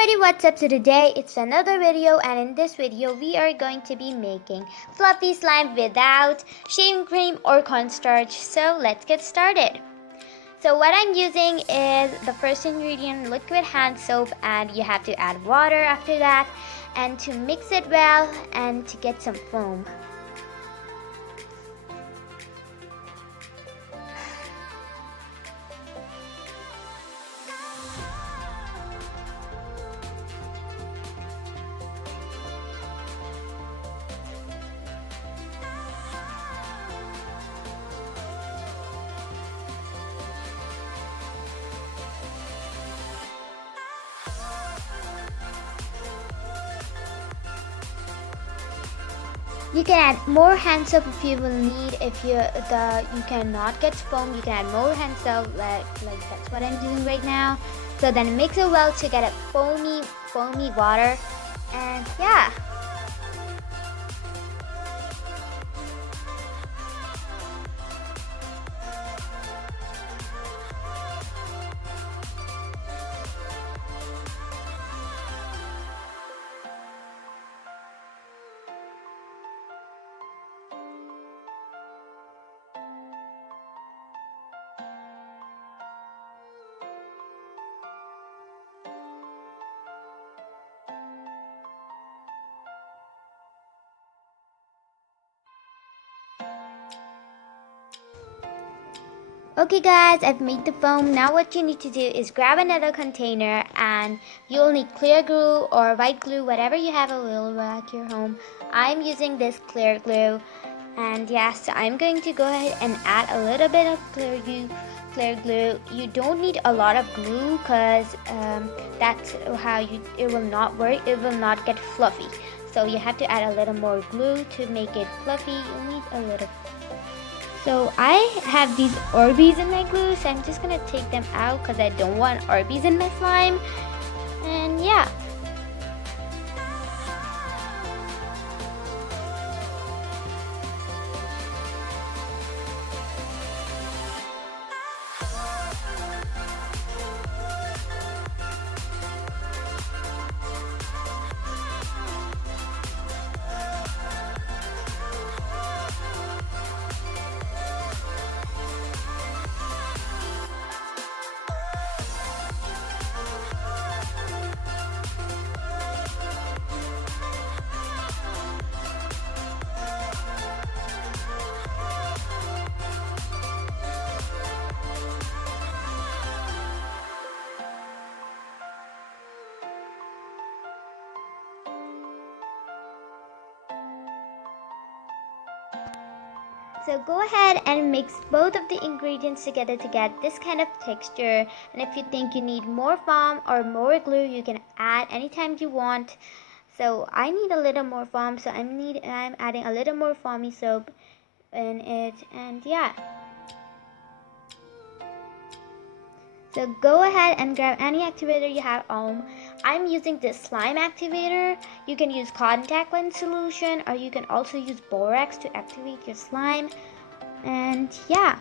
everybody, what's up? So today it's another video, and in this video we are going to be making fluffy slime without shaving cream or cornstarch. So let's get started. So what I'm using is the first ingredient, liquid hand soap, and you have to add water after that, and to mix it well and to get some foam. You can add more hand soap if you will need. If you cannot get foam, you can add more hand soap. Like that's what I'm doing right now. So then mix it well to get a foamy water, and yeah. Okay guys, I've made the foam. Now what you need to do is grab another container, and you'll need clear glue or white glue, whatever you have available at your home. I'm using this clear glue, and yeah, so I'm going to go ahead and add a little bit of clear glue. You don't need a lot of glue because that's how it will not work. It will not get fluffy. So you have to add a little more glue to make it fluffy. You need a little. So I have these Orbeez in my glue, so I'm just gonna take them out because I don't want Orbeez in my slime. And yeah. So go ahead and mix both of the ingredients together to get this kind of texture. And if you think you need more foam or more glue, you can add anytime you want. So I need a little more foam, so I'm adding a little more foamy soap in it, and yeah. So go ahead and grab any activator you have home. I'm using this slime activator. You can use contact lens solution, or you can also use borax to activate your slime. And yeah.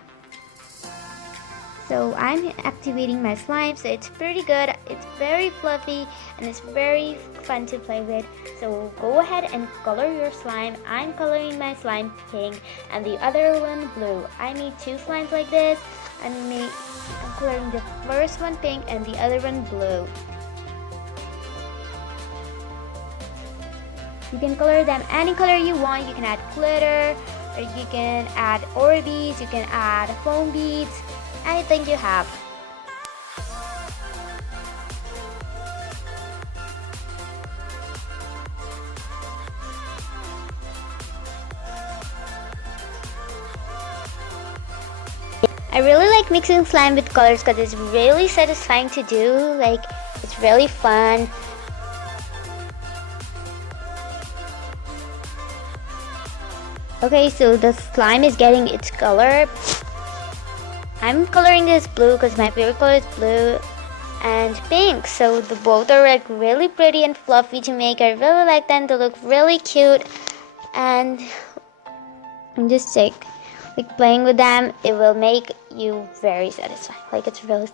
So I'm activating my slime, so it's pretty good. It's very fluffy and it's very fun to play with. So go ahead and color your slime. I'm coloring my slime pink and the other one blue. I need two slimes like this. I'm coloring the first one pink and the other one blue. You can color them any color you want. You can add glitter, or you can add Orbeez, you can add foam beads, anything you have. I really like mixing slime with colors because it's really satisfying to do. Like, it's really fun. Okay, so the slime is getting its color. I'm coloring this blue because my favorite color is blue and pink. So the both are like really pretty and fluffy to make. I really like them. They look really cute, and I'm just like playing with them. It will make you very satisfied. Like, it's really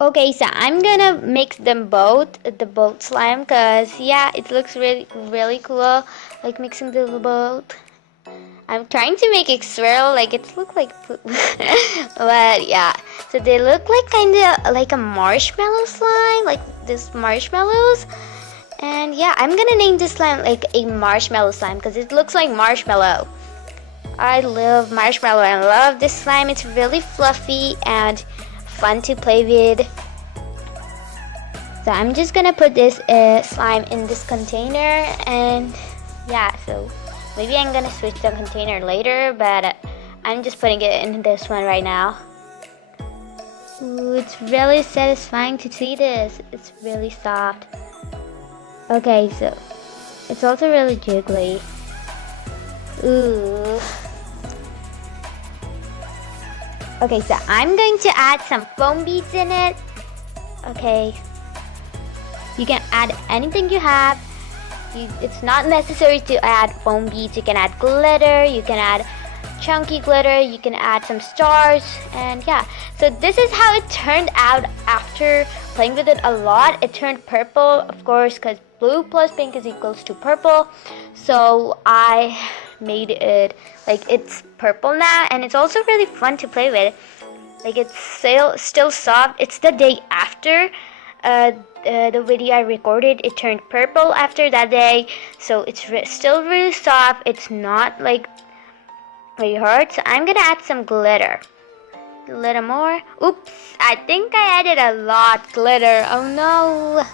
Okay, so I'm gonna mix them both, the both slime, cause yeah, it looks really cool, like mixing the both. I'm trying to make it swirl, like it look like poop, but yeah. So they look like kind of like a marshmallow slime, like this marshmallows. And yeah, I'm gonna name this slime like a marshmallow slime because it looks like marshmallow. I love marshmallow and love this slime. It's really fluffy and fun to play with. So I'm just gonna put this slime in this container, and yeah, so maybe I'm gonna switch the container later, but I'm just putting it in this one right now. Ooh, it's really satisfying to see this. It's really soft. Okay, so it's also really jiggly. Ooh. Okay, so I'm going to add some foam beads in it. Okay. You can add anything you have. It's not necessary to add foam beads. You can add glitter, you can add chunky glitter, you can add some stars, and yeah. So this is how it turned out after playing with it a lot. It turned purple, of course, because blue plus pink is equals to purple. So I made it like it's purple now, and it's also really fun to play with. Like it's still soft. It's the day after the video I recorded. It turned purple after that day, so it's still really soft. It's not like very hard. So I'm gonna add some glitter. A little more. Oops, I think I added a lot glitter. Oh no.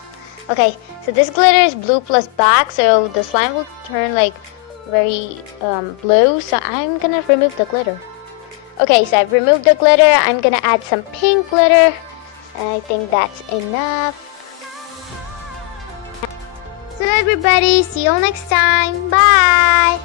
Okay, so this glitter is blue plus black, so the slime will turn like very blue. So I'm gonna remove the glitter. Okay, so I've removed the glitter. I'm gonna add some pink glitter, and I think that's enough. So everybody, see you all next time. Bye.